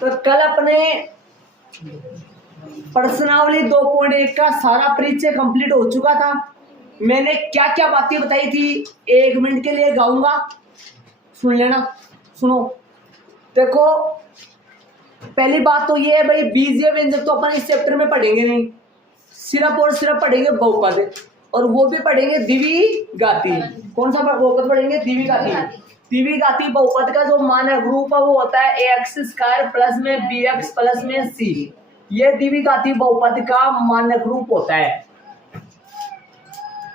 तो कल अपने प्रश्नावली 2.1 का सारा परिचय कंप्लीट हो चुका था। मैंने क्या क्या बातें बताई थी 1 मिनट के लिए गाऊंगा, सुन लेना। सुनो, देखो पहली बात तो ये है भाई, बीजीय व्यंजक तो अपन इस चैप्टर में पढ़ेंगे नहीं, सिर्फ और सिर्फ पढ़ेंगे बहुपद, और वो भी पढ़ेंगे द्विघाती। कौन सा बहुपद पढ़ेंगे? द्विघाती। द्विघाती बहुपद का जो मानक रूप है वो होता है ax² प्लस में bx प्लस में c। ये द्विघाती बहुपद का मानक रूप होता है।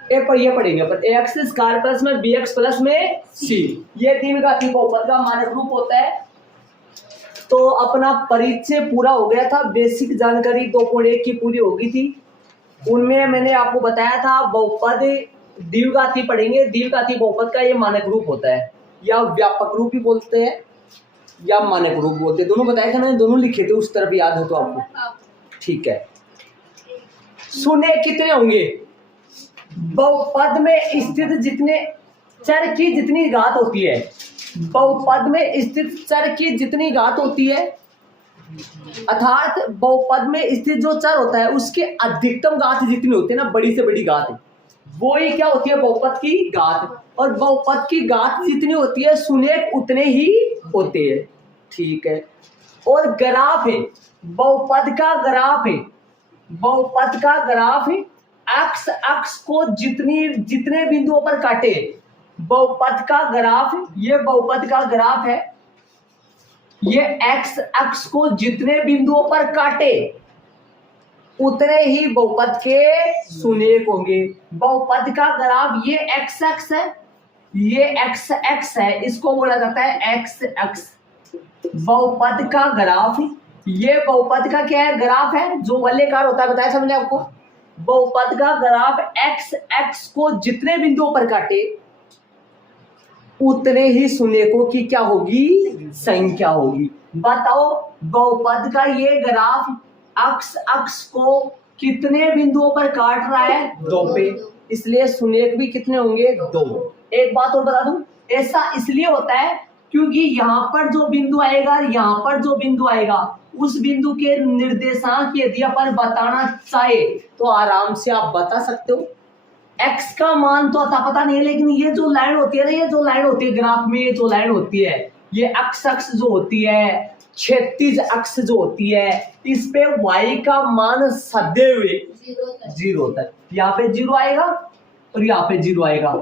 ये पढ़ेंगे अपन ax² प्लस में bx प्लस में c। ये द्विघाती बहुपद का मानक रूप होता है। तो अपना परिचय पूरा हो गया था, बेसिक जानकारी 2.1 की पूरी हो गई थी। उनमें मैंने आपको बताया था बहुपद द्विघाती पढ़ेंगे। द्विघाती बहुपद का ये मानक रूप होता है, या व्यापक रूप भी बोलते हैं या मानक रूप बोलते हैं, दोनों बताया था मैंने, दोनों लिखे थे उस तरफ, याद हो तो आपको? ठीक है। सुने कितने होंगे? बहुपद में स्थित जितने चर की जितनी घात होती है, बहुपद में स्थित चर की जितनी घात होती है, अर्थात बहुपद में स्थित जो चर होता है उसकी अधिकतम घात जितनी होती है ना, बड़ी से बड़ी घात, वो ही क्या होती है? बहुपद की घात। और बहुपद की घात जितनी होती है सुनेक उतने ही होते हैं। ठीक है। और ग्राफ है, बहुपद का ग्राफ है, बहुपद का ग्राफ है एक्स अक्ष को जितने बिंदुओं पर काटे, बहुपद का ग्राफ, ये बहुपद का ग्राफ है, ये एक्स अक्ष को जितने बिंदुओं पर काटे उतने ही बहुपद के सुनेक होंगे। बहुपद का ग्राफ ये एक्स अक्ष है, ये एक्स अक्ष है, इसको बोला जाता है एक्स अक्ष। बहुपद का ग्राफ, ये बहुपद का क्या है? ग्राफ है, जो वलयकार होता है, बताया समझे आपको? बहुपद का ग्राफ एक्स अक्ष को जितने बिंदुओं पर काटे उतने ही सुनेकों की क्या होगी? संख्या होगी। बताओ, बहुपद का ये ग्राफ अक्ष अक्ष को कितने बिंदुओं पर काट रहा है? 2 पे, इसलिए सुनेक भी कितने होंगे? 2। एक बात और बता दूं, ऐसा इसलिए होता है क्योंकि यहाँ पर जो बिंदु आएगा, यहाँ पर जो बिंदु आएगा, उस बिंदु के निर्देशांक यदि अपन बताना चाहे तो आराम से आप बता सकते हो। एक्स का मान तो अता पता नहीं है, लेकिन ये जो लाइन होती है ना, ये जो लाइन होती है ग्राफ में, ये जो लाइन होती है, ये अक्ष अक्ष जो होती है, क्षैतिज अक्ष जो होती है, इस पे y का मान सदैव 0 होता है। यहाँ पे 0 आएगा और यहाँ पे 0 आएगा,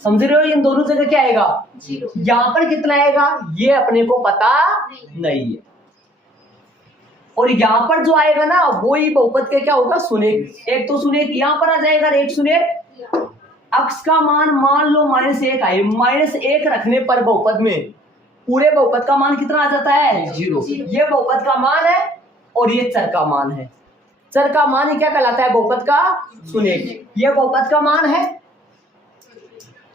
समझ रहे हो? इन दोनों जगह क्या आएगा? 0। यहाँ पर कितना आएगा ये अपने को पता नहीं है। और यहाँ पर जो आएगा ना, वो ही बहुपद के क्या होगा? सुनेक। एक तो सुनेक यहाँ पर आ जाएगा, एक सुनेक अक्ष का मान लो -1 आए, -1 रखने पर बहुपद में पूरे बहुपद का मान कितना आ जाता है? 0। ये बहुपद का मान है और ये चर का मान है। चर का मान ही क्या कहलाता है? बहुपद का सुनेक। ये बहुपद का मान है,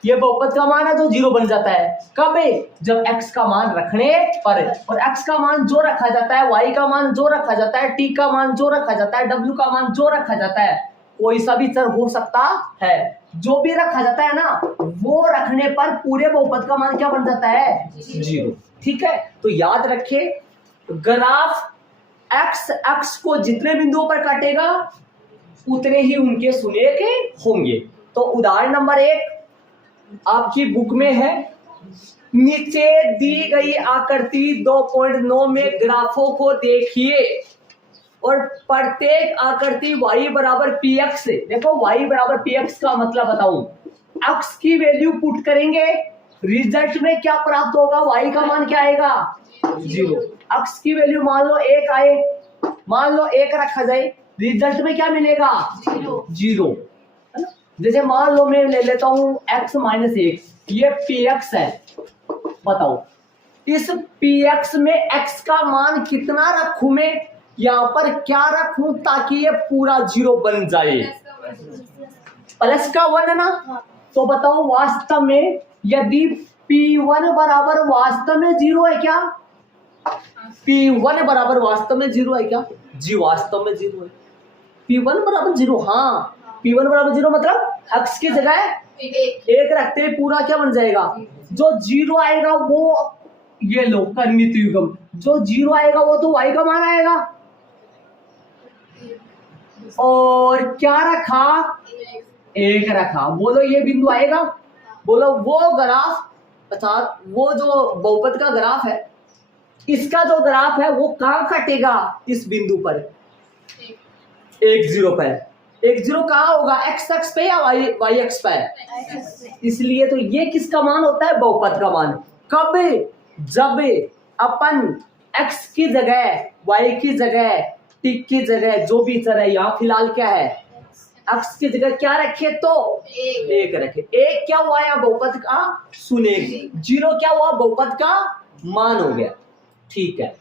ये बहुपद का मान है जो 0 बन जाता है। कब है? जब x का मान रखने पर। और x का मान जो रखा जाता है, y का मान जो रखा जाता है, t का मान जो रखा जाता है, w का मान जो रखा जाता है, कोई सा भी चर हो सकता है, जो भी रखा जाता है ना, वो रखने पर पूरे बहुपद का मान क्या बन जाता है? 0। ठीक है। तो याद रखिए, ग्राफ x अक्ष को जितने बिंदुओं पर काटेगा उतने ही उनके सुनेक होंगे। तो उदाहरण नंबर 1 आपकी बुक में है, नीचे दी गई आकृति 2.9 में ग्राफों को देखिए और प्रत्येक आकृति y बराबर px से, देखो y बराबर px का मतलब बताऊं, अक्ष की वैल्यू पुट करेंगे, रिजल्ट में क्या प्राप्त होगा? y का मान क्या आएगा? 0। अक्ष की वैल्यू मान लो 1 आए, मान लो 1 रखा जाए, रिजल्ट में क्या मिलेगा? 0। जैसे मान लो मैं ले लेता हूं x -1, ये px है। बताओ, इस px में x का मान कितना रखूं मैं? यहाँ पर क्या रखूं ताकि ये पूरा 0 बन जाए? प्लस का 1 है ना। तो बताओ, वास्तव में यदि p1 बराबर वास्तव में 0 है क्या? p1 बराबर वास्तव में 0 है क्या? जी, वास्तव में 0 है। p1 बराबर 0, हाँ, p1 बराबर 0 मतलब अक्ष की जगह 1 रखते हैं, पूरा क्या बन जाएगा? जो 0 आएगा वो ये लो कनित युग्म, जो 0 आएगा वो तो y का मान आएगा। और क्या रखा, 1 रखा। बोलो ये बिंदु आएगा। बोलो वो ग्राफ अर्थात वो जो बहुपद का ग्राफ है, इसका जो ग्राफ है वो कहाँ कटेगा, इस बिंदु पर 1 0 पर। 1 0 कहाँ होगा, x अक्ष पे या y अक्ष पे। इसलिए तो ये किसका मान होता है, बहुपद का मान। कब, जब अपन x की जगह y की जगह t की जगह जो भी चर है, यहाँ फिलहाल क्या है x की जगह क्या रखे तो 1 रखे। 1 क्या हुआ यहाँ बहुपद का, 0 क्या हुआ बहुपद का मान हो गया। ठीक है,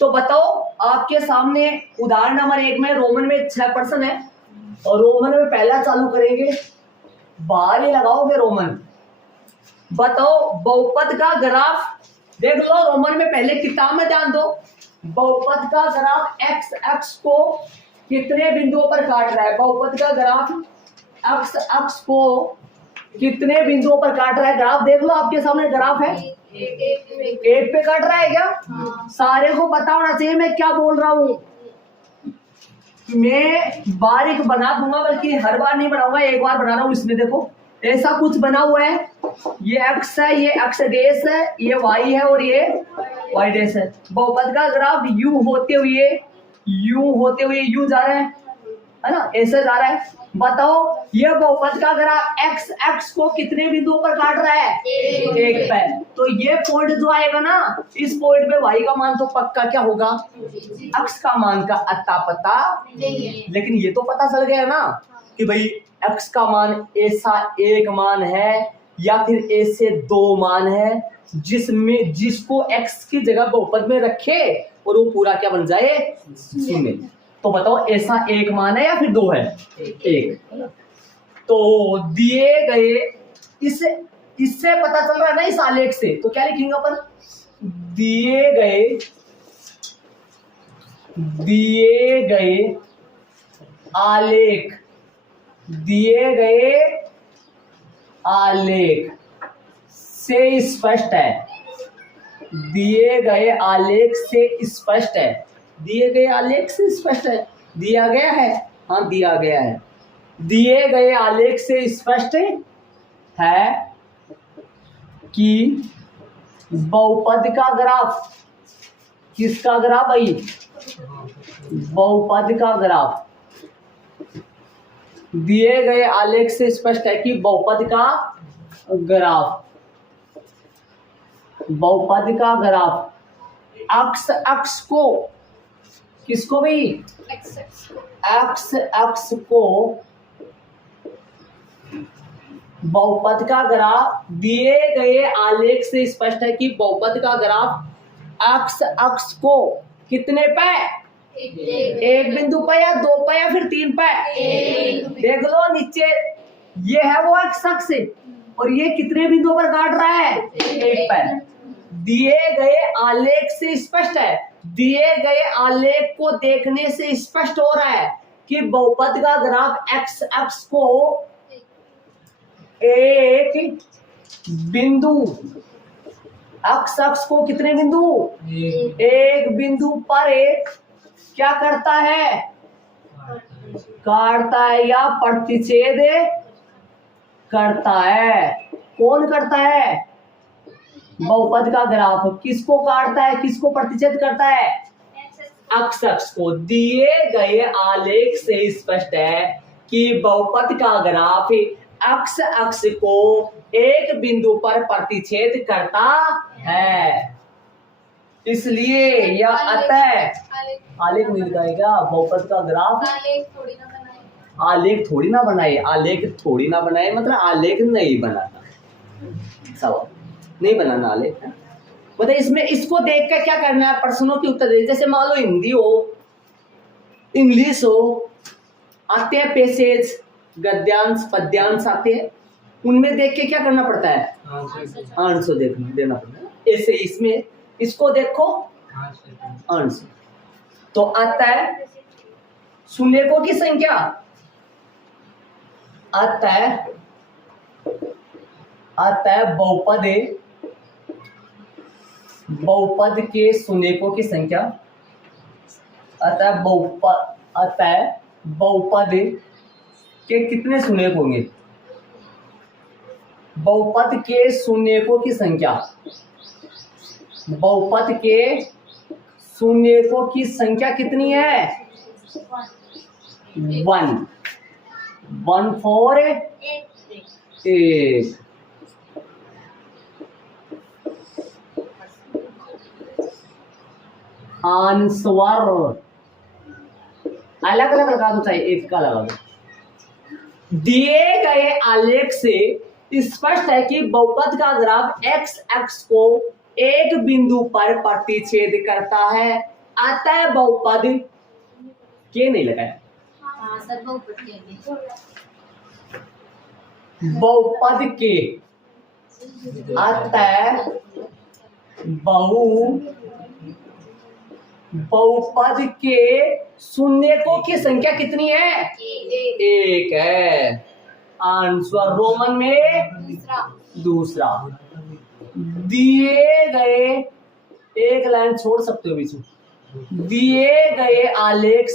तो बताओ आपके सामने उदाहरण नंबर 1 में रोमन में 6 प्रश्न है और रोमन में पहला चालू करेंगे, बाहर ही लगाओगे रोमन। बताओ बहुपद का ग्राफ देख लो, रोमन में पहले किताब में ध्यान दो। बहुपद का ग्राफ एक्स अक्ष को कितने बिंदुओं पर काट रहा है, बहुपद का ग्राफ एक्स अक्ष को कितने बिंदुओं पर काट रहा है, ग्राफ देख लो आपके सामने ग्राफ है, 1 पे काट रहा है क्या। सारे को पता होना चाहिए मैं क्या बोल रहा हूँ। मैं बारीक बना दूंगा, बल्कि हर बार नहीं बनाऊंगा, एक बार बना रहा हूँ। इसमें देखो ऐसा कुछ बना हुआ है, ये एक्स है, ये एक्स डेश है, ये वाई है और ये वाई डेश है। बहुपद का ग्राफ यू होते हुए यू जा रहा है ना, ऐसे जा रहा है। बताओ ये बहुपद का ग्राफ एक्स एक्स को कितने बिंदुओं पर काट रहा है, 1 पे। तो ये पॉइंट जो आएगा ना, इस पॉइंट पे वाई का मान तो पक्का क्या होगा, एक्स का मान का अता पता नहीं है। लेकिन ये तो पता चल गया ना कि भाई एक्स का मान ऐसा 1 मान है या फिर ऐसे 2 मान है, जिसमें जिसको एक्स की जगह बहुपद में रखे और वो पूरा क्या बन जाए, 0। तो बताओ ऐसा 1 मान है या फिर 2 है, 1। तो दिए गए, इससे पता चल रहा है ना इस आलेख से, तो क्या लिखेंगे अपन, दिए गए आलेख, दिए गए आलेख से स्पष्ट है, दिए गए आलेख से स्पष्ट है, दिए गए आलेख से स्पष्ट है, दिया गया है, हाँ दिया गया है, दिए गए आलेख से स्पष्ट है कि बहुपद का ग्राफ, किसका ग्राफ भाई, बहुपद का ग्राफ, दिए गए आलेख से स्पष्ट है कि बहुपद का ग्राफ, बहुपद का ग्राफ अक्ष अक्ष को, किसको भाई, एक्स अक्ष को, बहुपद का ग्राफ दिए गए आलेख से स्पष्ट है कि बहुपद का ग्राफ एक्स अक्ष को कितने पे, 1 बिंदु पे या 2 पे या फिर 3 पे, देख लो नीचे ये है वो एक्स अक्ष और ये कितने बिंदुओं पर काट रहा है, 1 पे। दिए गए आलेख से स्पष्ट है, दिए गए आलेख को देखने से स्पष्ट हो रहा है कि बहुपद का ग्राफ एक्स अक्ष को एक बिंदु, एक्स अक्ष को कितने बिंदु, 1 बिंदु पर क्या करता है, काटता है या प्रतिच्छेद करता है। कौन करता है, बहुपद का ग्राफ किसको काटता है, किसको प्रतिच्छेद करता है, एक्स अक्ष को। दिए गए आलेख से स्पष्ट है कि बहुपद का ग्राफ एक्स अक्ष को 1 बिंदु पर प्रतिच्छेद करता है। इसलिए या अतः आलेख मिल जाएगा, बहुपद का ग्राफ आलेख थोड़ी ना बनाए, आलेख थोड़ी ना बनाए मतलब आलेख नहीं बनाना, सवाल नहीं बनाना आलेख। मतलब इसमें इसको देख कर क्या करना है, प्रश्नों के उत्तर दे। जैसे मान लो हिंदी हो, इंग्लिश हो, आते हैं पैसेज, गद्यांश पद्यांश आते हैं, उनमें देख के क्या करना पड़ता है, आंसर देना पड़ता है। ऐसे इसमें इसको देखो आंसर, तो आता है शून्यकों की संख्या, आता है बहुपद बहुपद के सुनेकों की संख्या, अतः बहुपद के कितने सुनेक होंगे? बहुपद के सुनेकों की संख्या, बहुपद के सुनेकों की संख्या कितनी है? 1 4 8। आंसर अलग अलग लगा दो, चाहे एक का लगा दो। दिए गए आलेख से स्पष्ट है कि बहुपद का ग्राफ एक्स एक्स को एक बिंदु पर प्रतिच्छेद करता है, अतः बहुपद के नहीं लगाया। बहुपद के, अतः बहुपद के शून्यकों की संख्या कितनी है? 1 है। आंसर रोमन में दूसरा। दिए गए, एक लाइन छोड़ सकते हो बीच में, दिए गए आलेख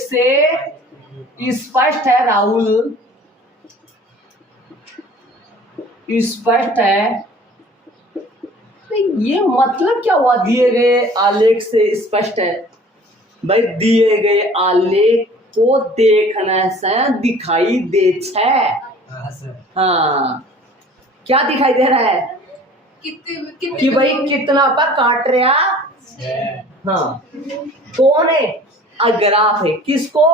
से स्पष्ट है राहुल, स्पष्ट है। ये मतलब क्या हुआ दिए गए आलेख से स्पष्ट है? भाई दिए गए आलेख को देखने से दिखाई दे छे। हाँ, क्या दिखाई दे रहा है? कि भाई कितना पर काट रहा। हाँ, कौन है? ग्राफ है। किसको?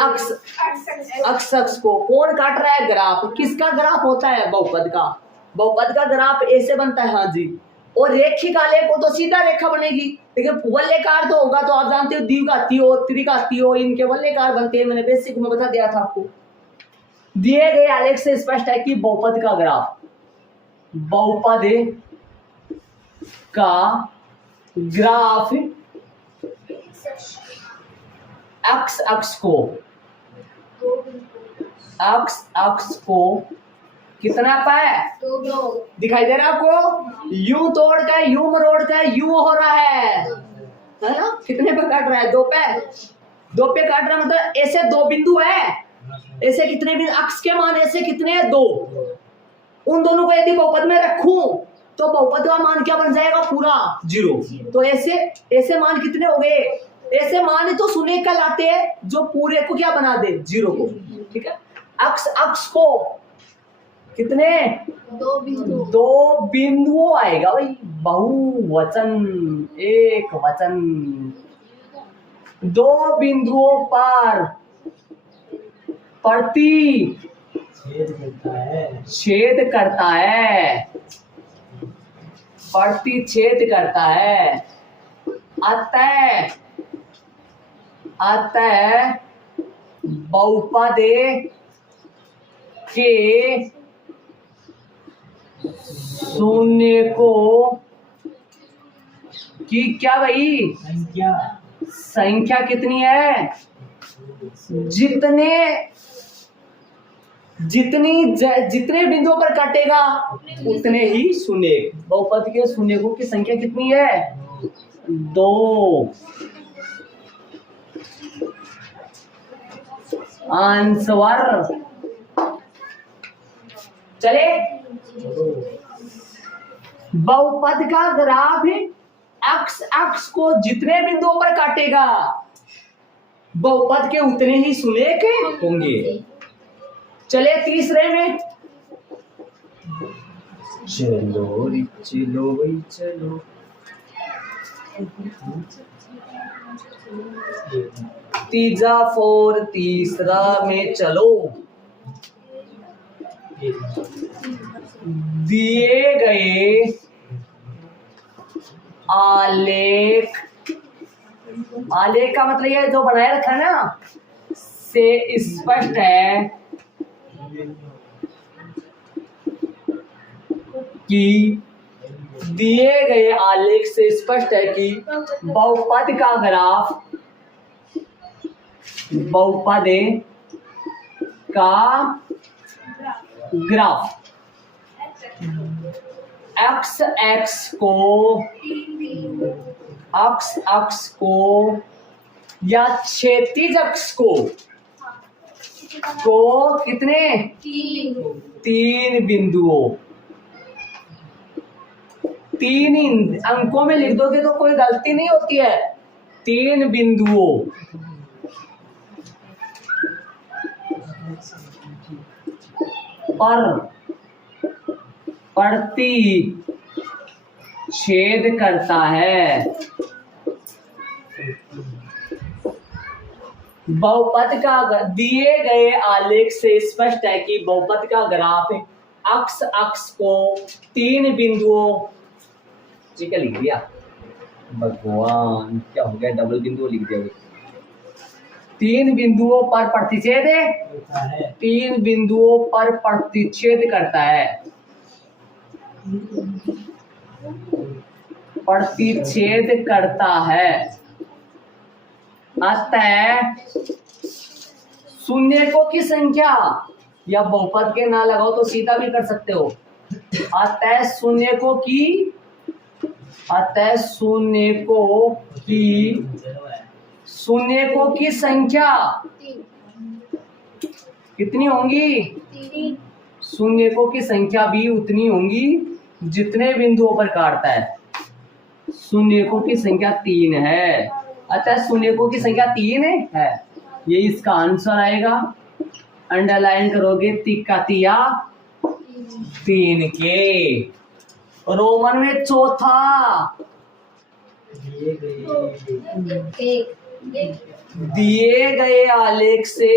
अक्ष को। कौन काट रहा है? ग्राफ। किसका ग्राफ होता है? बहुपद का। बहुपद का ग्राफ ऐसे बनता है। हाँ जी। और रेखिक आलेख को तो सीधा रेखा बनेगी, लेकिन वलयकार तो होगा। तो आप जानते हो द्विघातीय, त्रिघातीय, इनके वलयकार बनते हैं। मैंने बेसिक में बता दिया था आपको। दिए गए आलेख से स्पष्ट है कि बहुपद का ग्राफ, बहुपद का ग्राफ एक्स अक्ष को कितना पाए दिखाई दे रहा है आपको? यूं तोड़ का, यूं मरोड़ का, यूं हो रहा है ना? कितने पे काट रहा है? 2 पे काट रहा है। मतलब ऐसे 2 बिंदु है। ऐसे कितने बिंदु? अक्ष के मान ऐसे कितने हैं? 2। उन दोनों को यदि बहुपद में रखूं तो बहुपद का मान क्या बन जाएगा? पूरा 0। तो ऐसे मान कितने हो गए? ऐसे मान तो सुने का लाते हैं जो पूरे को क्या बना दे? 0 को। ठीक है। अक्ष को कितने? 2 बिंदु आएगा भाई। बहुवचन, एक वचन। 2 बिंदुओं पर प्रतिच्छेद करता है। अतः बहुपद के शून्य को की क्या भाई? संख्या कितनी है? जितने बिंदुओं पर काटेगा उतने ही शून्य। बहुपद के शून्यकों की संख्या कितनी है? 2। आंसर चले। बहुपद का ग्राफ अक्ष को जितने बिंदुओं पर काटेगा बहुपद के उतने ही सुलेख होंगे। चले तीसरे में। चलो भाई चलो। तीसरा में चलो। दिए गए आलेख का मतलब ये जो बनाए रखा है ना, से स्पष्ट है कि दिए गए आलेख से स्पष्ट है कि बहुपद का ग्राफ एक्स अक्ष को या क्षैतिज अक्ष को कितने 3 बिंदुओं, 3 अंकों में लिख दोगे तो कोई गलती नहीं होती है। 3 बिंदुओं पर प्रतिच्छेद करता है। बहुपद का दिए गए आलेख से स्पष्ट है कि बहुपद का ग्राफ अक्ष को 3 बिंदुओं, ठीक है लिख दिया, भगवान क्या हो गया, डबल बिंदु लिख दिया। 3 बिंदुओं पर प्रतिच्छेद 3 बिंदुओं पर प्रतिच्छेद करता है, प्रतिच्छेद करता है। अतः शून्यकों की संख्या, या बहुपद के ना लगाओ तो सीधा भी कर सकते हो। अतः शून्यकों की संख्या कितनी होंगी? शून्यकों की संख्या भी उतनी होंगी जितने बिंदुओं पर काटता है। शून्यकों की संख्या 3 है, अतः शून्यकों की संख्या 3 है। ये इसका आंसर आएगा। अंडरलाइन करोगे तिक्का तिया 3 के। रोमन में चौथा दिए गए आलेख से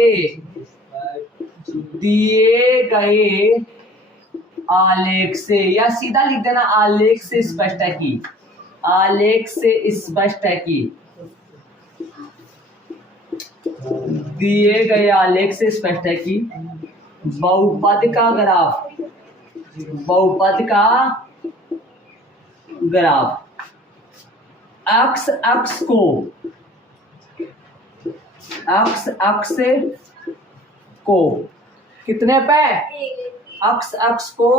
या सीधा लिख देना आलेख से स्पष्ट है कि, आलेख से स्पष्ट है कि, दिए गए आलेख से स्पष्ट है कि बहुपद का ग्राफ अक्ष को कितने पे? अक्ष को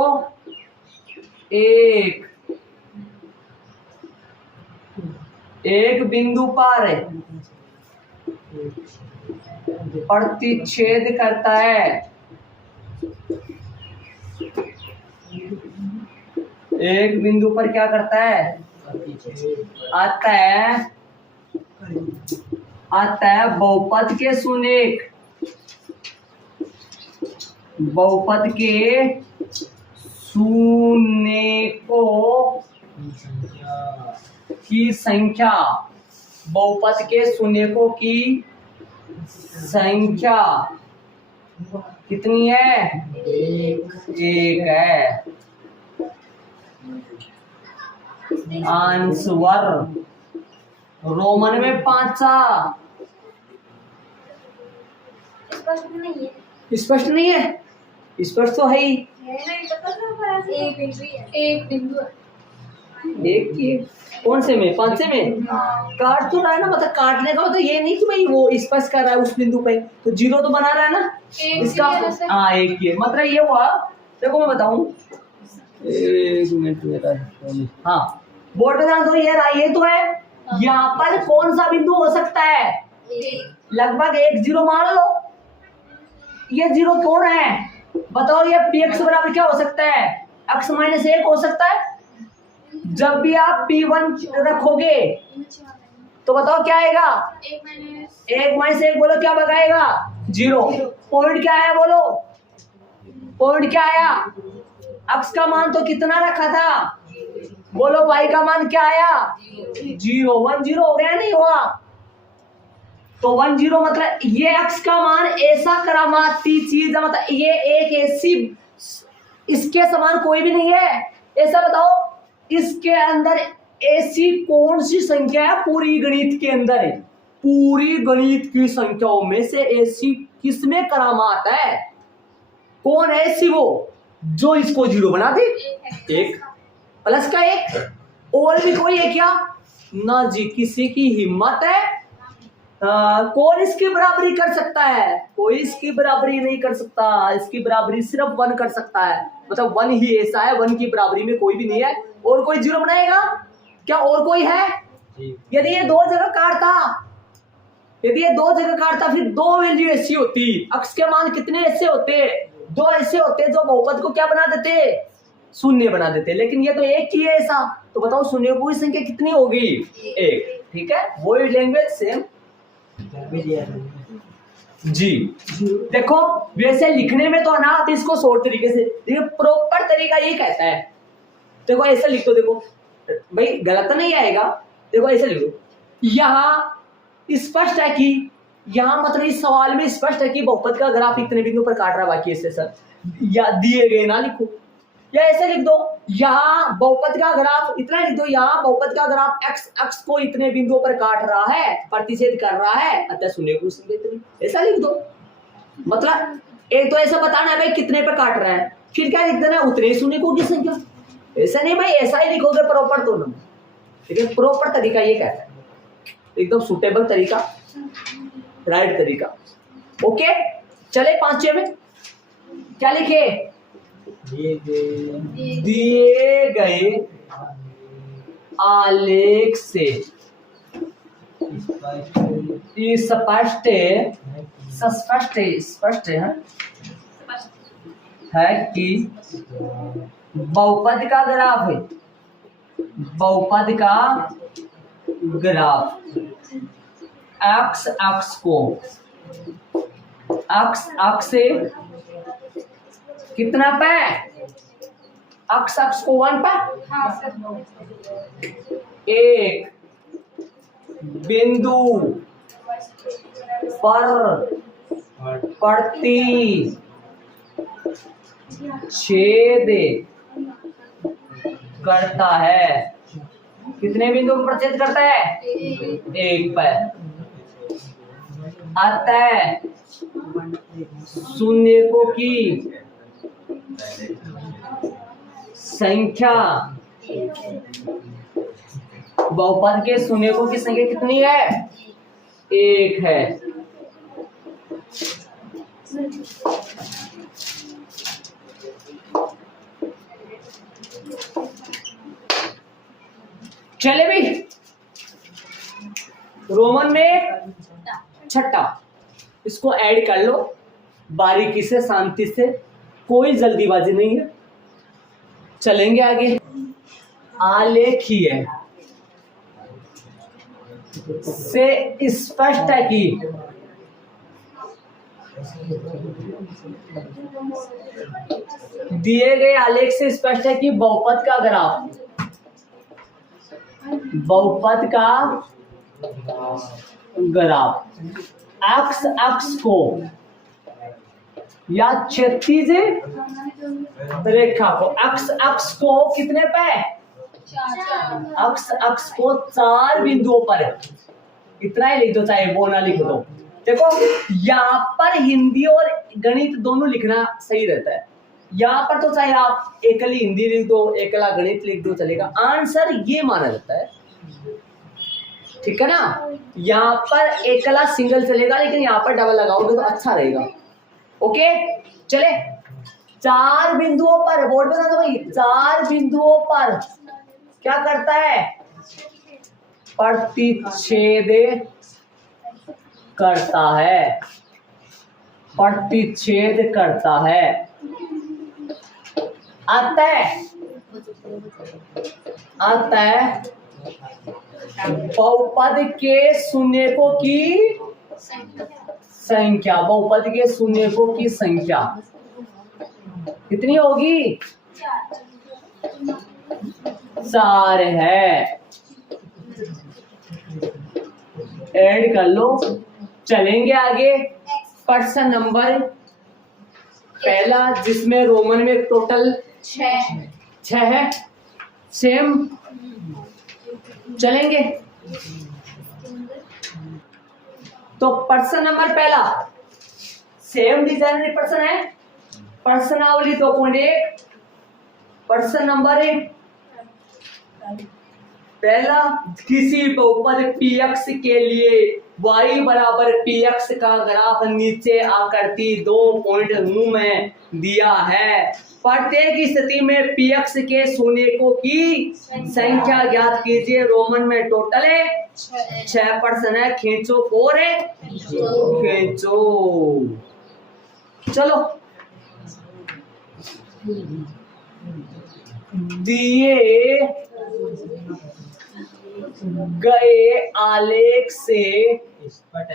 एक बिंदु पर प्रतिच्छेद करता है। एक बिंदु पर क्या करता है? अतः बहुपद के शून्यकों की संख्या, बहुपद के शून्यकों की संख्या कितनी है? 1 है। आंसर रोमन में 5 स्पष्ट नहीं है, स्पष्ट तो है ही। एक की कौन से में? 5 में काट तो रहा है ना, मतलब काटने का मतलब ये नहीं कि भाई वो स्पष्ट कर रहा है उस बिंदु पे, तो 0 तो बना रहा है ना इसका। हाँ 1 की मतलब ये हुआ। देखो मैं बताऊं, 1 मिनट मेरा, हाँ बोर्ड पे ध्यान दो, ये तो है। यहाँ पर कौन सा बिंदु हो सकता है? लगभग 1 0 मान लो। ये 0 कौन है बताओ? ये px बराबर क्या हो सकता है? x माइनस 1 हो सकता है। जब भी आप p1 रखोगे तो बताओ क्या आएगा? 1 माइनस 1 बोलो क्या बगाएगा? 0। पॉइंट क्या आया बोलो? पॉइंट क्या आया? x का मान तो कितना रखा था बोलो? y का मान क्या आया? 0। 1 0 हो गया नहीं हुआ? तो 1 0 मतलब ये x का मान ऐसा करामाती चीज, मतलब ये एक ऐसी, इसके समान कोई भी नहीं है। ऐसा बताओ इसके अंदर ऐसी कौन सी संख्या है पूरी गणित के अंदर है? पूरी गणित की संख्याओं में से ऐसी किसमें करामात है? कौन है ऐसी वो जो इसको 0 बना दे? 1 प्लस का 1। और भी कोई है क्या? ना जी, किसी की हिम्मत है? कौन इसकी बराबरी कर सकता है? कोई इसकी बराबरी नहीं कर सकता, इसकी बराबरी सिर्फ 1 कर सकता है। मतलब 1 ही ऐसा है, 1 की बराबरी में कोई भी नहीं है। और कोई 0 बनाएगा क्या? और कोई है? यदि ये 2 जगह काटता, यदि ये 2 जगह काटता, फिर 2 वैल्यू ऐसी होती, अक्स के मान कितने ऐसे होते? 2 ऐसे होते जो बहुपद को क्या बना देते? शून्य बना देते। लेकिन ये तो एक ही है ऐसा, तो बताओ शून्य की संख्या कितनी होगी? 1। ठीक है, वो लैंग्वेज सेम जी। देखो वैसे लिखने में तो ना आप इसको शॉर्ट तरीके से, देखिए प्रॉपर तरीका ये कहता है, देखो ऐसे लिख दो, देखो भाई गलत नहीं आएगा, देखो ऐसे लिख दो। यहाँ स्पष्ट है कि यहाँ मतलब इस सवाल में स्पष्ट है कि बहुपद का ग्राफ इतने बिंदु पर काट रहा है, बाकी ऐसे सर या दिए गए ना लिखो, या ऐसे लिख दो यहाँ बहुपद का ग्राफ इतना लिख दो, यहाँ बहुपद का ग्राफ एक्स अक्ष को इतने बिंदुओं पर काट रहा है, प्रतिच्छेद कर रहा है, अतः शून्य को इतनी, ऐसा लिख दो। मतलब एक तो ऐसा बताना है भाई कितने पर काट रहा है, फिर क्या लिख देना? उतने शून्य को की संख्या। ऐसा नहीं भाई, ऐसा ही लिखोगे प्रॉपर तो ना, लेकिन प्रॉपर तरीका ये कहता है, एकदम सुटेबल तरीका, राइट तरीका। ओके चले 5-6 में क्या लिखे? दिए गए आलेख से स्पष्ट है कि बहुपद का ग्राफ है, बहुपद का ग्राफ एक्स अक्ष से कितना पे? अक्ष को 1 पे एक बिंदु पर प्रतिच्छेद करता है। कितने बिंदु पर प्रतिच्छेद करता है? 1 पर। अतः शून्यकों की संख्या, बहुपद के शून्यकों की संख्या कितनी है? 1 है। चले भी रोमन में छठा, इसको ऐड कर लो बारीकी से, शांति से, कोई जल्दीबाजी नहीं है, चलेंगे आगे। आलेखीय से स्पष्ट है कि दिए गए आलेख से स्पष्ट है कि बहुपद का ग्राफ, बहुपद का ग्राफ अक्ष को या क्षैतिज रेखा को, अक्ष को कितने पे? अक्ष को 4 बिंदुओं पर, इतना ही लिख दो, चाहे वो ना लिख दो। देखो यहाँ पर हिंदी और गणित दोनों लिखना सही रहता है। यहाँ पर तो चाहे आप एकली हिंदी लिख दो, एकला गणित लिख दो, चलेगा, आंसर ये माना जाता है, ठीक है ना। यहाँ पर एकला सिंगल चलेगा, लेकिन यहाँ पर डबल लगाओगे तो अच्छा रहेगा। ओके चले, 4 बिंदुओं पर, बोर्ड बना दो भाई, 4 बिंदुओं पर क्या करता है? प्रतिच्छेद करता है, प्रतिच्छेद करता है। अतः बहुपद के शून्यकों की संख्या, बहुपद के शून्यकों की संख्या कितनी होगी? 4 है। ऐड कर लो, चलेंगे आगे। प्रश्न नंबर पहला, जिसमें रोमन में टोटल 6 है, सेम चलेंगे। तो प्रश्न नंबर पहला सेम डिजाइनरी प्रश्न है, प्रश्नावली 2.1, प्रश्न नंबर 1, पहला, किसी बहुपद px के लिए y बराबर px का ग्राफ नीचे आकृति 2 पॉइंट मुंह में दिया है। प्रत्येक स्थिति में px के शून्यकों की संख्या ज्ञात कीजिए। रोमन में टोटल है 6% है। खींचो 4 है, खींचो। चलो, दिए गए आलेख से स्पष्ट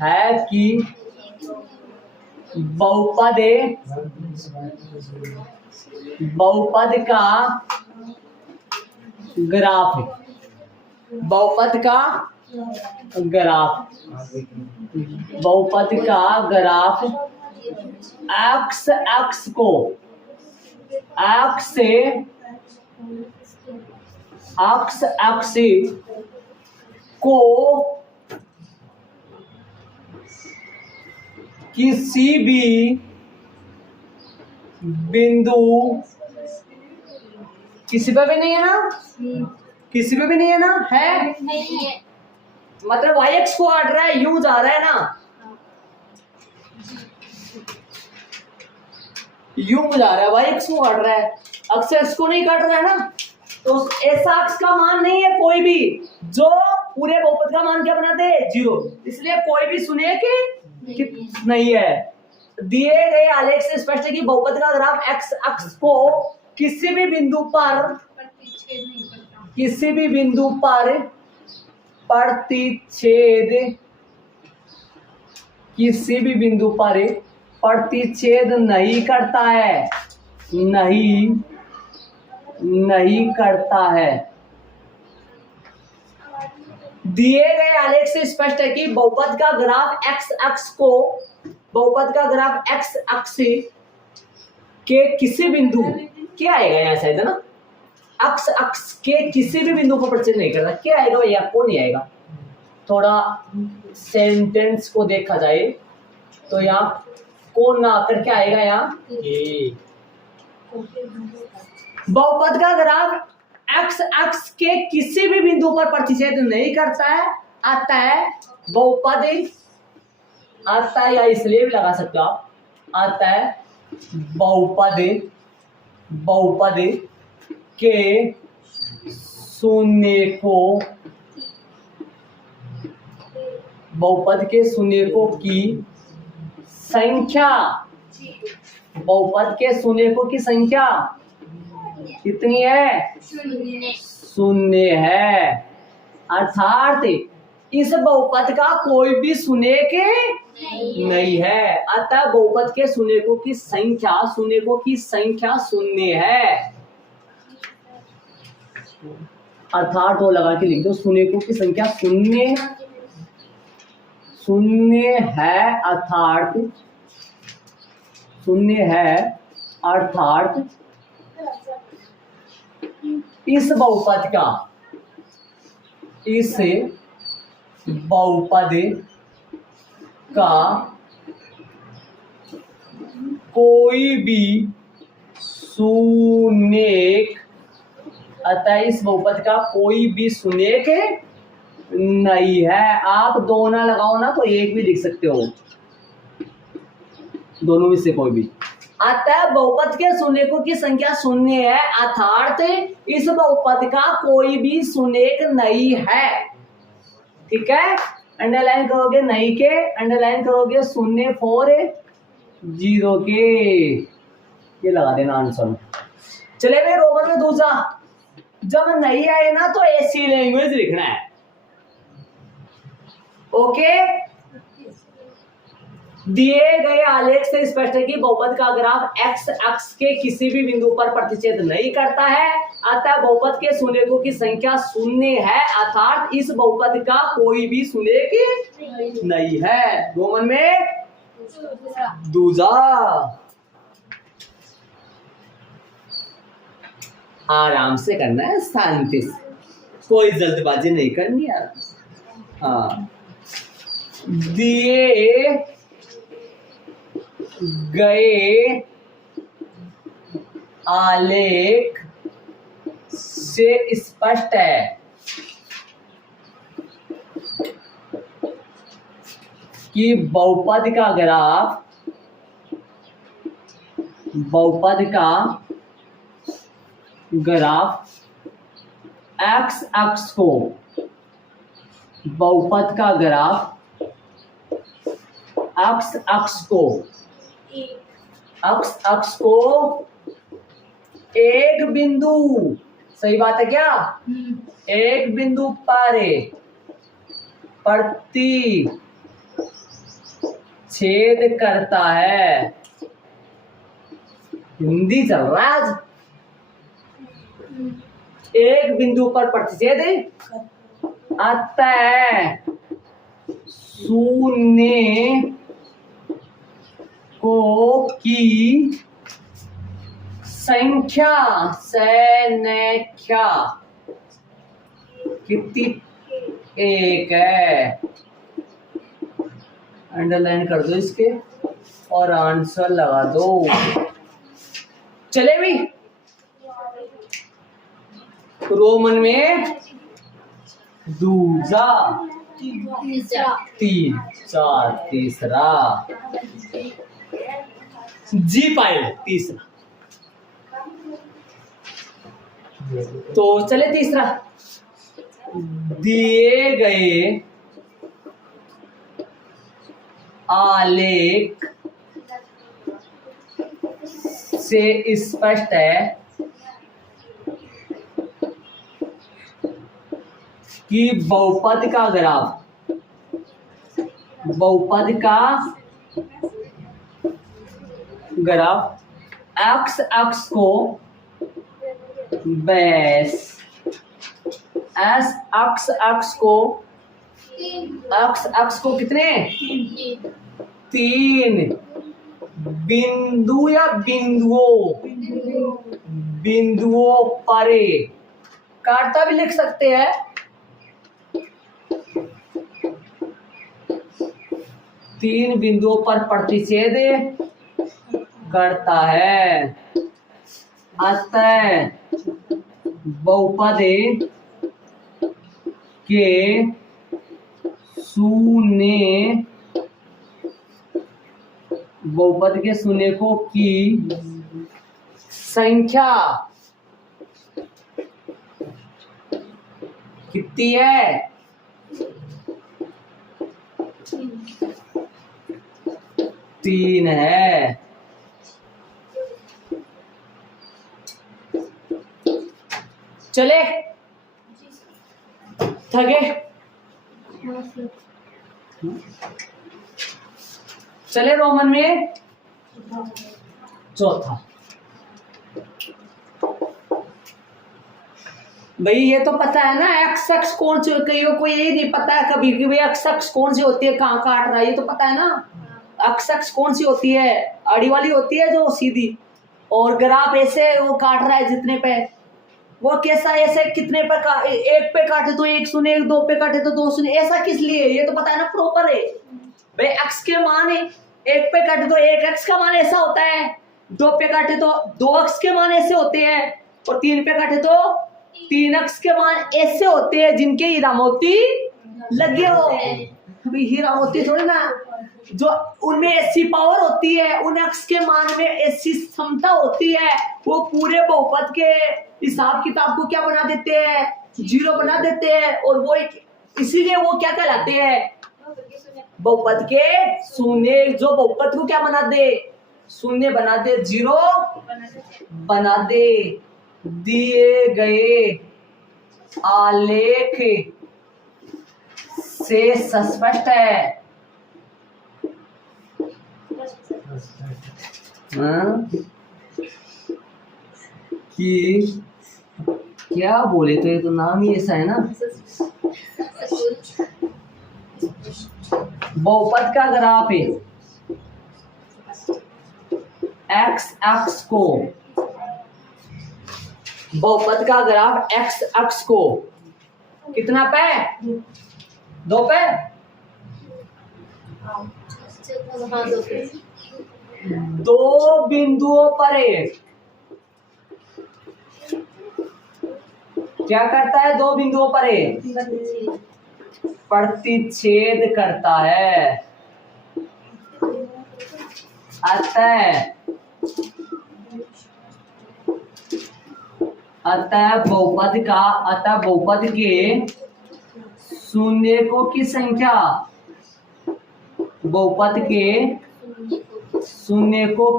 है कि बहुपद का ग्राफ एक्स एक्स को किसी भी बिंदु, किसी पे भी नहीं है ना, किसी पे भी नहीं है ना, है नहीं है, मतलब वाई एक्स को काट रहा है, यूं जा रहा है ना, यूं जा रहा है, वाई एक्स को काट रहा है, अक्स एक्स को नहीं काट रहा है ना, तो ऐसा अक्स का मान नहीं है कोई भी जो पूरे बहुपद का मान क्या बनाते हैं 0, इसलिए कोई भी सुने कि नहीं है। दिए गए आलेख से स्पष्ट है कि बहुपद का ग्राफ एक्स अक्स को किसी भी बिंदु पर प्रतिच्छेद नहीं करता है। दिए गए आलेख से स्पष्ट है कि बहुपद का ग्राफ एक्स अक्ष के किसी बिंदु, क्या आएगा यहाँ शायद है ना, अक्ष के किसी भी बिंदु को प्रतिच्छेद नहीं करता। क्या आएगा भैया, को नहीं आएगा। थोड़ा सेंटेंस को देखा जाए तो यहाँ को ना आकर क्या आएगा, यहाँ बहुपद का ग्राफ एक्स अक्ष के किसी भी बिंदु पर प्रतिच्छेद नहीं करता है, आता है बहुपद, आता है या इसलिए भी लगा सकते हो आप, आता है बहुपद के शून्यकों की संख्या, बहुपद के शून्यकों की संख्या कितनी है, 0 है। अर्थात इस बहुपद का कोई भी शून्यक नहीं है, अतः बहुपद के शून्यकों की संख्या 0 है। अर्थात वो लगा के लिख दो, शून्यकों की संख्या 0 है, अर्थात 0 है, अर्थात इस बहुपद का कोई भी शून्यक, अतः इस बहुपद का कोई भी शून्यक नहीं है। आप दो ना लगाओ ना तो एक भी लिख सकते हो, दोनों में से कोई भी। अतः बहुपद के शून्यकों की संख्या 0 है, अर्थात इस बहुपद का कोई भी शून्यक नहीं है। ठीक है, अंडरलाइन करोगे नहीं के, अंडरलाइन करोगे 0 4 0 के, ये लगा देना आंसर। चले भाई रोमन में दूसरा, जब नहीं आए ना तो ऐसी लैंग्वेज लिखना है। ओके, दिए गए आलेख से स्पष्ट है कि बहुपद का ग्राफ एक्स अक्ष के किसी भी बिंदु पर प्रतिच्छेद नहीं करता है, अतः बहुपद के शून्यकों की संख्या 0 है, अर्थात इस बहुपद का कोई भी शून्यक नहीं है। रोमन में दूसरा, आराम से करना है, शांति से, कोई जल्दबाजी नहीं करनी यार। हाँ, दिए गए आलेख से स्पष्ट है कि बहुपद का ग्राफ एक्स अक्ष को बहुपद का ग्राफ एक्स अक्ष को एक बिंदु, सही बात है क्या, एक बिंदु पर प्रति छेद करता है। हिंदी चल रहा है आज। एक बिंदु पर प्रतिच्छेद अतः शून्य को की संख्या कितनी, एक है। अंडरलाइन कर दो इसके और आंसर लगा दो। चले भी रोमन में दूजा, तीसरा, जी पाए तीसरा। तो चले तीसरा, दिए गए आलेख से स्पष्ट है कि बहुपद का ग्राफ एक्स अक्ष को बेस अक्ष को कितने, तीन बिंदु या बिंदुओं पर काटता भी लिख सकते हैं। तीन बिंदुओं पर प्रतिच्छेद करता है। अतः बहुपद के शून्य की संख्या कितनी है, तीन है। चले थके, चले रोमन में चौथा। भाई ये तो पता है ना एक्स अक्ष कौन सी, कईयों को यही नहीं पता है कभी कि भाई एक्स अक्ष कौन सी होती है, कहाँ काट रहा है, ये तो पता है ना। एक्स अक्ष कौन सी होती है, आड़ी वाली होती है जो सीधी, और ग्राफ ऐसे वो काट रहा है जितने पे, वो कैसा ऐसे कितने पे एक पे काटे तो एक शून्य, दो पे काटे तो दो शून्य, ऐसा किस लिए, ये तो पता है ना प्रॉपर है भाई। एक्स के मान है, एक पे काटे तो एक एक्स का मान ऐसा होता है, दो पे काटे तो दो अक्ष के मान ऐसे होते हैं, और तीन पे काटे तो तीन अक्ष के मान ऐसे होते हैं जिनके हीरा मोती लगे हो। अभी हीरा मोती थोड़ी ना, जो उनमें ऐसी पावर होती है, उन अक्ष के मान में ऐसी क्षमता होती है, वो पूरे बहुपद के हिसाब किताब को क्या बना देते हैं, जीरो बना देते हैं। और वो इसीलिए वो क्या कहलाते हैं, बहुपद के शून्य। जो बहुपद को क्या बना दे, शून्य बना दे, जीरो बना दे। दिए गए आलेख से स्पष्ट है कि क्या बोले, तो ये तो नाम ही ऐसा है ना, बहुपद का ग्राफ है एक्स अक्ष को, बहुपद का ग्राफ एक्स अक्ष को कितना पे, दो पे, दो बिंदुओं पर एक क्या करता है? दो बिंदुओं पर एक प्रतिच्छेद करता है। अतः बहुपद के शून्यकों की संख्या बहुपद के शून्यकों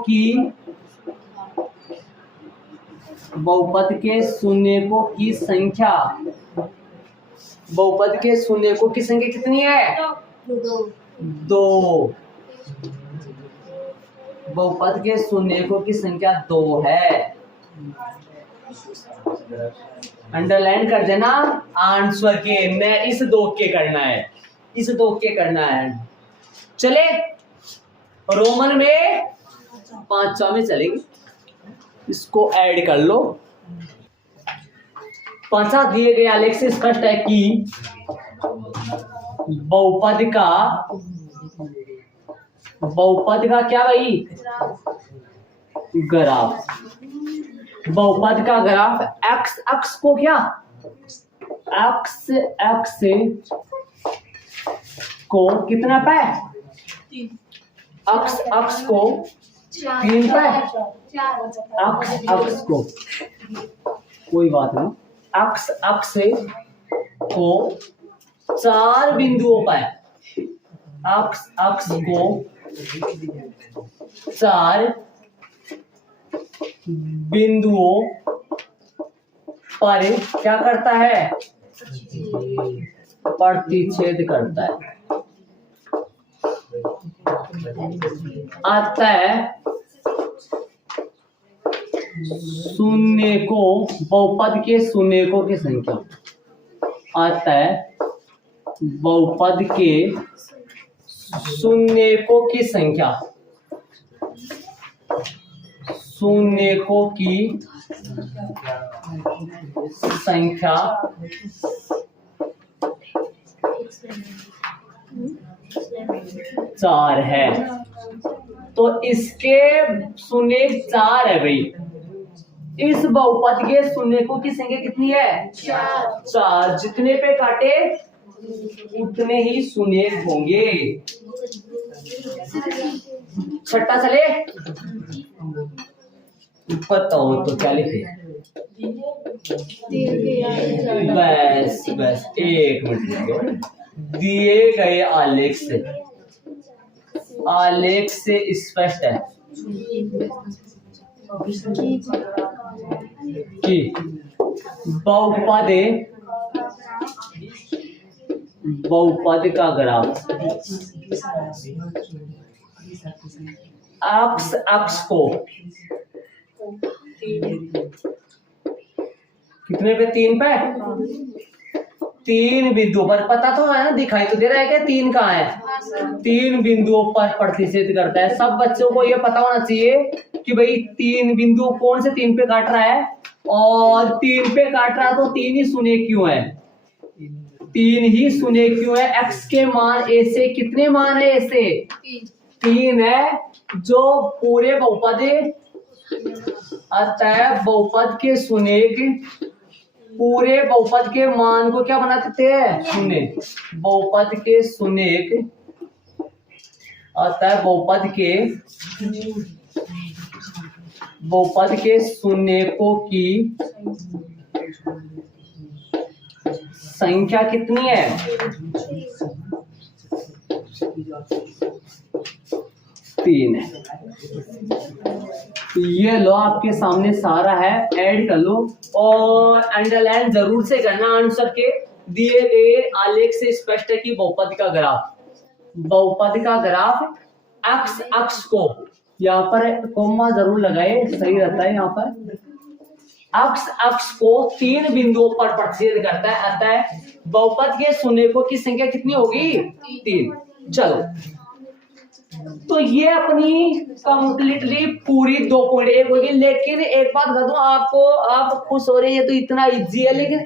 की संख्या बहुपद के शून्यकों की संख्या कितनी है? दो। बहुपद के शून्यकों की संख्या 2 है। अंडरलाइन कर देना आंसर के। मैं इस 2 के करना है। चले रोमन में 5वां में चलेगी। इसको ऐड कर लो। 5वां दिए गए आलेख से स्पष्ट है कि बहुपद का क्या भाई? ग्राफ। बहुपद का ग्राफ एक्स अक्ष को क्या एक्स को कितना पे? अक्ष को 3 पे। अक्ष को कोई बात नहीं। अक्ष को 4 बिंदुओं पर अक्ष को 4 बिंदुओं पर क्या करता है? प्रतिच्छेद करता है। अतः बहुपद के शून्यकों की संख्या बहुपद के शून्यकों की संख्या 4 है। तो इसके शून्य 4 है भाई। इस बहुपद के शून्यकों की संख्या कितनी है? 4। जितने पे काटे उतने ही शून्य होंगे। छठा चले बताओ तो क्या लिखे? बस 1 मिनट। दिए गए आलेख से स्पष्ट है कि बहुपद का ग्राफ अक्ष को कितने पे? 3 पे। 3 बिंदुओं पर पता तो है ना, दिखाई तो दे रहा है कि 3 कहाँ है? 3 बिंदुओं पर प्रतिच्छेद करता है। सब बच्चों को ये पता होना चाहिए कि भाई 3 बिंदु कौन से 3 पे काट रहा है, और 3 पे काट रहा है तो 3 ही शून्य क्यों है? 3 ही शून्य क्यों है? एक्स के मान ए से कितने मान है? ए से 3 है, जो पूरे बहुपद अतः बहुपद के शून्य पूरे बहुपद के मान को क्या बना देते हैं? शून्य। बहुपद के शून्य अतः बहुपद के शून्यकों की संख्या कितनी है? 3 है। ये लो आपके सामने सारा है, ऐड कर लो और अंडरलाइन जरूर से करना आंसर के। दिए गए आलेख से स्पष्ट है कि बहुपद का ग्राफ अक्ष को, यहाँ पर कोमा जरूर लगाए, सही रहता है। यहाँ पर अक्ष को 3 बिंदुओं पर प्रतिच्छेद करता है। अतः बहुपद के शून्यकों की संख्या कितनी होगी? 3। चलो तो ये अपनी कंप्लीटली पूरी 2.1 होगी। लेकिन एक बात बता दूं आपको, आप खुश हो रहे हैं, ये तो इतना इजी है, लेकिन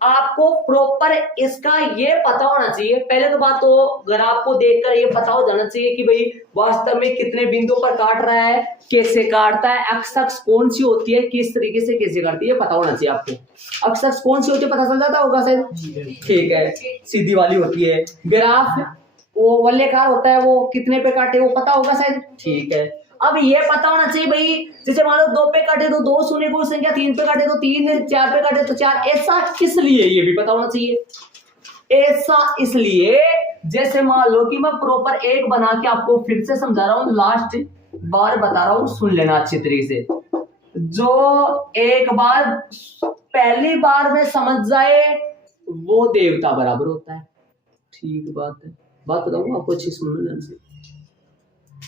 आपको प्रॉपर इसका ये पता होना चाहिए। पहले तो बात तो ग्राफ को देखकर ये पता हो जाना चाहिए कि भाई वास्तव में कितने बिंदुओं पर काट रहा है, कैसे काटता है, एक्स अक्ष कौन सी होती है, किस तरीके से कैसे काटती है, पता होना चाहिए आपको। एक्स अक्ष कौन सी होती है पता चल जाता होगा शायद, ठीक है, सीधी वाली होती है। ग्राफ वो वलयाकार होता है, वो कितने पे काटे वो पता होगा शायद, ठीक है। अब ये पता होना चाहिए भाई, जैसे मान लो 2 पे काटे तो 2 शून्य को संख्या, 3 पे काटे तो 3, 4 पे काटे तो 4, ऐसा किस लिए ये भी पता होना चाहिए। ऐसा इसलिए जैसे मान लो कि मैं प्रॉपर एक बना के आपको फिर से समझा रहा हूं, लास्ट बार बता रहा हूं, सुन लेना अच्छी तरीके से। जो एक बार पहली बार में समझ जाए वो देवता बराबर होता है। ठीक बात है, बात बताऊंगा आपको, अच्छी सुनना ध्यान से,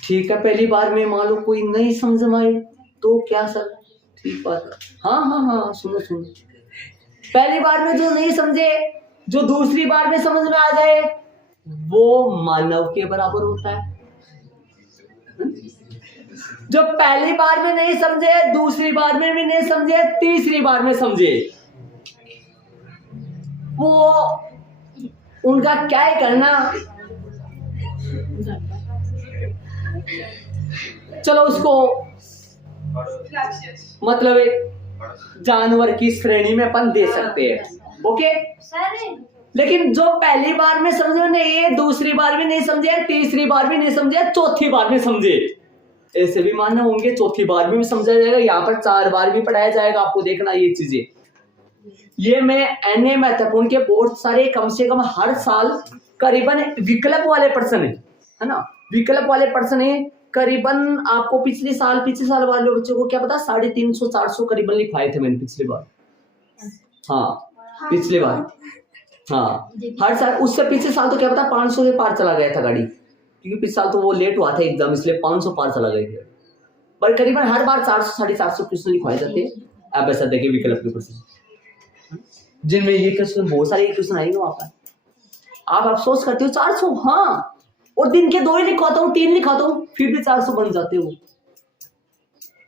ठीक है। पहली बार में मान लो कोई नहीं समझ में आए तो क्या सर, ठीक बात है, हाँ हाँ हाँ, सुनो सुनो। पहली बार में जो नहीं समझे, जो दूसरी बार में समझ में आ जाए वो मानव के बराबर होता है। जो पहली बार में नहीं समझे, दूसरी बार में भी नहीं समझे, तीसरी बार में समझे, वो उनका क्या है करना, चलो उसको मतलब एक जानवर की श्रेणी में अपन दे सकते हैं, ओके। लेकिन जो पहली बार में समझे नहीं, दूसरी बार भी नहीं समझे, तीसरी बार भी नहीं समझे, चौथी बार में समझे, ऐसे भी मानना होंगे, चौथी बार भी समझा जाएगा। यहाँ पर 4 बार भी पढ़ाया जाएगा, आपको देखना ये चीजें। ये मैं एनए महत्वपूर्ण के बहुत सारे कम से कम हर साल करीबन विकल्प वाले प्रश्न है ना, विकल्प वाले प्रश्न है करीबन। आपको पिछले साल वाले बच्चों को क्या पता 350-400 करीबन लिखवाए थे मैंने पिछली बार, हाँ पिछले बार, हाँ हर साल। उससे पिछले साल तो क्या पता 500 के पार चला गया था गाड़ी, क्योंकि पिछले साल तो वो लेट हुआ था एग्जाम, इसलिए 500 पार चला गया था। पर करीबन हर बार 400-450 क्वेश्चन लिखवाए जाते हैं। आप ऐसा देखिए विकल्प के प्रश्न, जिनमें ये क्वेश्चन बहुत सारे क्वेश्चन आएंगे वहां पर। आप अफसोस करते हो 400, हाँ, और दिन के 2 ही लिखवाता हूँ, 3 लिखवाता हूँ, फिर भी 400 बन जाते हो,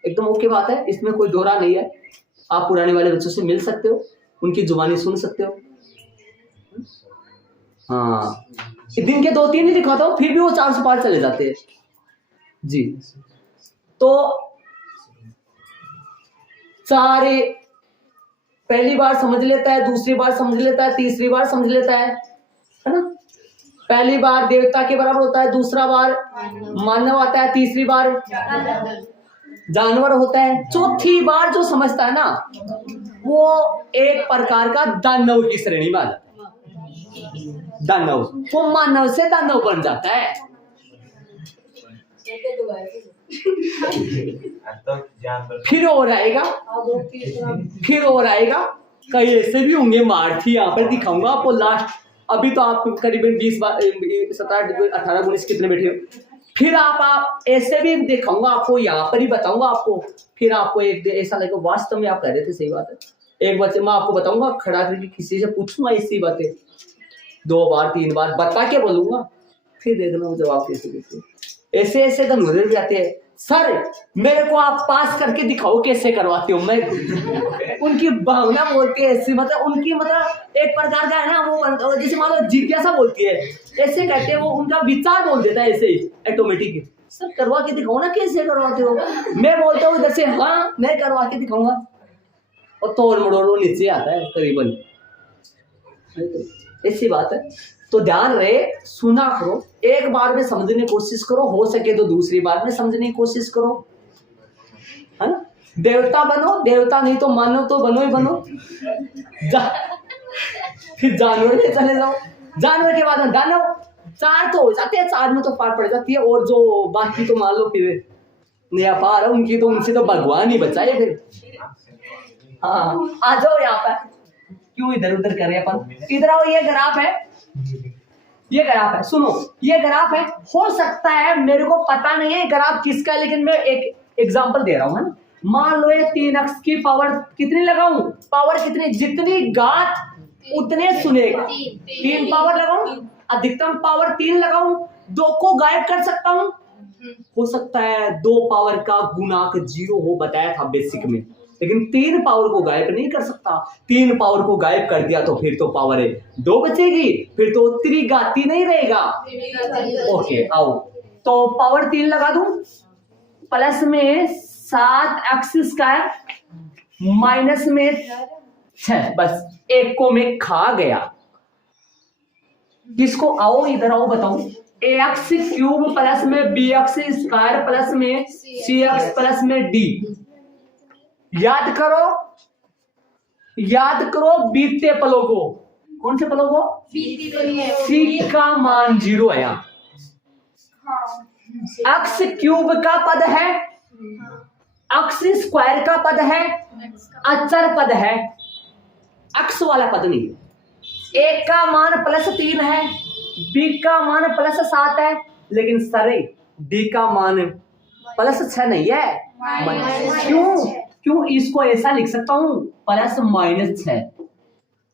एकदम ओके बात है, इसमें कोई दोहरा नहीं है। आप पुराने वाले बच्चों से मिल सकते हो, उनकी जुबानी सुन सकते हो, हाँ। दिन के 2-3 ही लिखवाता हूँ, फिर भी वो 400 पार चले जाते हैं जी। तो सारे पहली बार समझ लेता है, दूसरी बार समझ लेता है, तीसरी बार समझ लेता है ना। पहली बार देवता के बराबर होता है, दूसरा बार मानव आता है, तीसरी बार जानवर होता है, चौथी बार जो समझता है ना वो एक प्रकार का दानव की श्रेणी में आ जाता है। दानव, वो मानव से दानव बन जाता है। फिर और आएगा, कई ऐसे भी होंगे मार्थी, यहाँ पर दिखाऊंगा आपको लास्ट। अभी तो आप करीबन 20, 17, 18, 19 कितने बैठे हो। फिर आप ऐसे भी दिखाऊंगा आपको, यहाँ पर ही बताऊंगा आपको। फिर आपको एक ऐसा लगेगा वास्तव में आप कह रहे थे सही बात है। एक बात मैं आपको बताऊंगा, खड़ा करके किसी से पूछूंगा ऐसी बातें, 2 बार 3 बार बता के बोलूंगा, फिर देखना जवाब कैसे देते। ऐसे ऐसे तो नजर भी आते हैं, सर मेरे को आप पास करके दिखाओ कैसे करवाते हो। मैं उनकी भावना बोलती है ऐसी, मतलब उनकी मतलब एक प्रकार का है ना वो, जैसे मान लो जिज्ञासा बोलती है, ऐसे कहते हैं वो, उनका विचार बोल देता है ऐसे ही ऑटोमेटिक। सर करवा के दिखाओ ना कैसे करवाते हो। मैं बोलता हूँ इधर से, हाँ मैं करवा के दिखाऊंगा, और तोड़ मड़ोड़ नीचे आता है करीबन, ऐसी बात है। तो ध्यान रहे, सुना करो, एक बार में समझने की कोशिश करो, हो सके तो दूसरी बार में समझने की कोशिश करो, है ना। देवता बनो, देवता नहीं तो मानव तो बनो ही बनो। फिर जानवर में चले जाओ, जानवर के बाद में दानव, 4 तो हो जाते हैं, 4 में तो पार पड़ जाती है। और जो बाकी तो मान लो फिर नया पार है उनकी, तो उनसे तो भगवान ही बचाए फिर। हाँ आ जाओ यहाँ पर, क्यों इधर उधर कर रहे हैं अपन, इधर आओ। ये ग्राफ है, ये ग्राफ है, सुनो ये ग्राफ है। हो सकता है मेरे को पता नहीं है ग्राफ किसका है, लेकिन मैं एक एग्जांपल दे रहा हूं, है ना। मान लो ये 3x की पावर कितनी लगाऊं, पावर कितनी, जितनी घात उतने सुनेगा। 3 पावर लगाऊं, अधिकतम पावर 3 लगाऊं, 2 को गायब कर सकता हूं। हो सकता है 2 पावर का गुणांक 0 हो, बताया था बेसिक में, लेकिन 3 पावर को गायब नहीं कर सकता। 3 पावर को गायब कर दिया तो फिर तो पावर 2 बचेगी, फिर तो त्रिघाती नहीं रहेगा। ओके आओ, तो पावर 3 लगा दूं, प्लस में 7x² माइनस में 6, बस एक को मैं खा गया। किसको, आओ इधर आओ बताओ, ax³ प्लस में bx² प्लस में cx प्लस में d। याद करो बीते पलों को। कौन से पलों को? c का मान 0 है यहाँ। x³ का पद है, x² का पद है, अचर पद है, x वाला पद नहीं। a का मान +3 है, b का मान +7 है, लेकिन सरे d का मान +6 नहीं है। क्यों इसको ऐसा लिख सकता हूं, +-6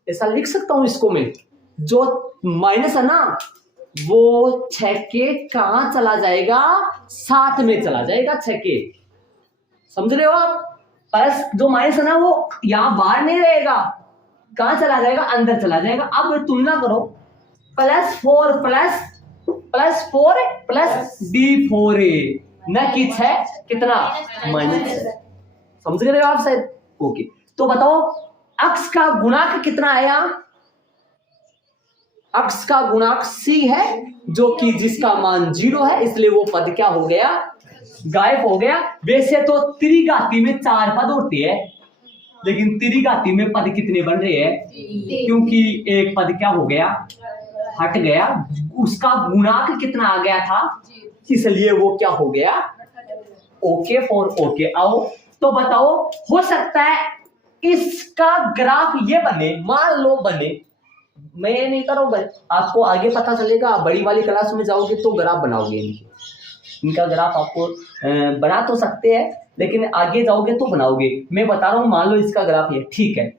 ऐसा लिख सकता हूं इसको मैं। जो माइनस है ना वो 6 के कहां चला जाएगा, 7 में चला जाएगा 6 के। समझ रहे हो आप? प्लस जो माइनस है ना वो यहां बाहर नहीं रहेगा, कहां चला जाएगा, अंदर चला जाएगा। अब तुलना करो, +4 प्लस d4 न कि 6 कितना -6। समझ रहे हो आप शायद? ओके, तो बताओ x का गुणांक कितना आया? x का गुणांक c है, जो कि जिसका मान 0 है, इसलिए वो पद क्या हो गया, गायब हो गया। वैसे तो त्रिघाती में 4 पद होते हैं, लेकिन त्रिघाती में पद कितने बन रहे हैं? क्योंकि एक पद क्या हो गया, हट गया, उसका गुणांक कितना आ गया था, इसलिए वो क्या हो गया, ओके फॉर ओके। आओ तो बताओ, हो सकता है इसका ग्राफ ये बने, मान लो बने, मैं नहीं करूंगा, आपको आगे पता चलेगा। बड़ी वाली क्लास में जाओगे तो ग्राफ बनाओगे, इनका ग्राफ आपको बना तो सकते हैं, लेकिन आगे जाओगे तो बनाओगे। मैं बता रहा हूं, मान लो इसका ग्राफ ये ठीक है,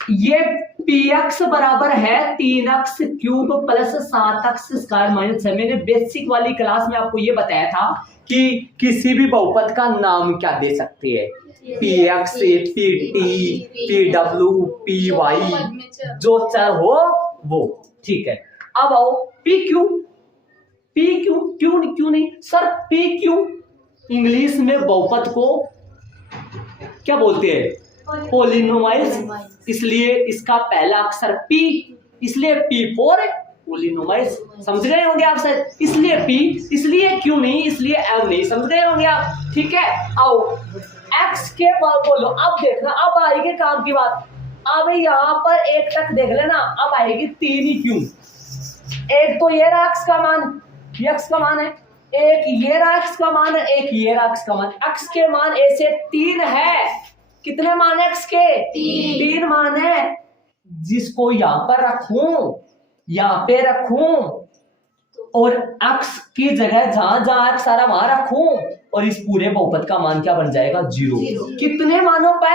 ये px बराबर है 3x³ प्लस 7x² माइनस 6। मैंने बेसिक वाली क्लास में आपको ये बताया था कि किसी भी बहुपद का नाम क्या दे सकते हैं, px, pt, pw, py, जो चर हो वो। ठीक है, अब आओ pq क्यों नहीं सर, pq इंग्लिश में बहुपद को क्या बोलते हैं, पोलिनोमाइज, इसलिए इसका पहला अक्षर p, इसलिए p4 पोलिनोमाइज। समझ रहे होंगे आप शायद, इसलिए p, इसलिए क्यों नहीं, इसलिए m नहीं। समझ रहे होंगे आप? ठीक है, आओ x के बाद बोलो। अब देखना, अब आएगी काम की बात। अब यहाँ पर 1 तक देख लेना, अब आएगी 3 ही क्यों। एक तो ये रहा x का मान, ये x का मान है, एक ये रहा x का मान है, एक ये रहा x का मान। x के मान ऐसे 3 है, कितने मान है x के? 3 मान है, जिसको यहां पर रखूं, यहां पे रखूं, और x की जगह जहां जहां x आ रहा वहां रखूं, और इस पूरे बहुपद का मान क्या बन जाएगा, 0। कितने मानों पे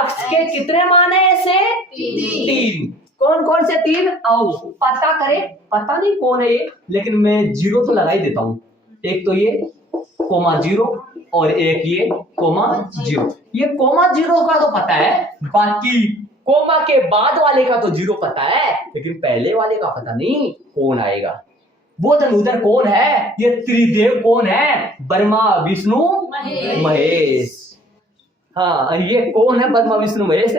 x के कितने मान है ऐसे? 3। कौन कौन से 3? आओ पता करें, पता नहीं कौन है ये, लेकिन मैं 0 तो लगा ही देता हूं। एक तो ये (0) और एक ये (0). ये (0) का तो पता है, बाकी कोमा के बाद वाले का तो 0 पता है, लेकिन पहले वाले का पता नहीं कौन आएगा। वो धनुधर कौन है, ये त्रिदेव कौन है, ब्रह्मा विष्णु महेश। हाँ, ये कौन है, ब्रह्मा विष्णु महेश,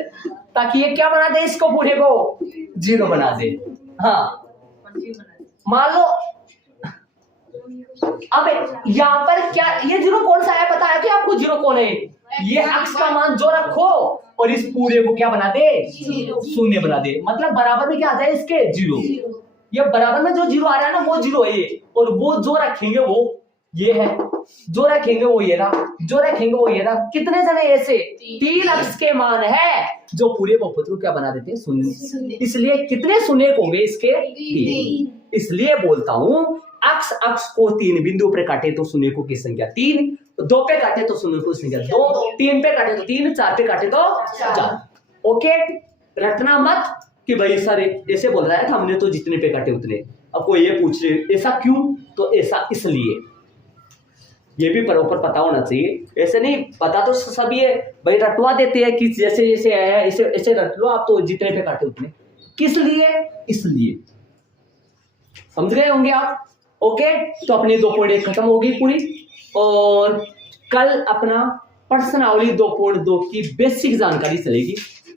ताकि ये क्या बना दे, इसको पूरे को 0 बना दे। हाँ मान लो, अब यहाँ पर क्या, ये 0 कौन सा है, पता है कि आपको 0 कौन है? ये x का मान जो रखो और इस पूरे को क्या बना दे, 0 बना दे। मतलब बराबर में क्या आ जाए इसके, 0। ये बराबर में जो 0 आ रहा है ना वो 0 है ये, और वो जो रखेंगे वो ये है, जो रखेंगे वो ये रहा, जो रखेंगे वो ये रहा। कितने जने ऐसे 3 x के मान है जो पूरे बहुपद को क्या बना देते हैं, 0। इसलिए कितने शून्य होंगे इसके, 3। इसलिए बोलता हूं x को 3 बिंदु पर काटे तो शून्य को की संख्या 3, 2 पे काटे तो शून्य को संख्या 2, 3 पे काटे तो 3, 4 पे काटे तो 4। ओके, रटना मत कि भाई सर ऐसे बोल रहा है था, हमने तो जितने पे काटे उतने। अब कोई ये पूछ रहे ऐसा क्यों, तो ऐसा इसलिए ये भी प्रॉपर पता होना चाहिए। ऐसे नहीं पता तो सभी है भाई, रटवा देते हैं कि जैसे जैसे है ऐसे ऐसे रट लो आप, तो जितने पे काटे उतने। किस लिए? इसलिए। समझ गए होंगे आप? ओके, तो अपनी 2.1 खत्म होगी पूरी, और कल अपना प्रश्नावली 2.2 की बेसिक जानकारी चलेगी।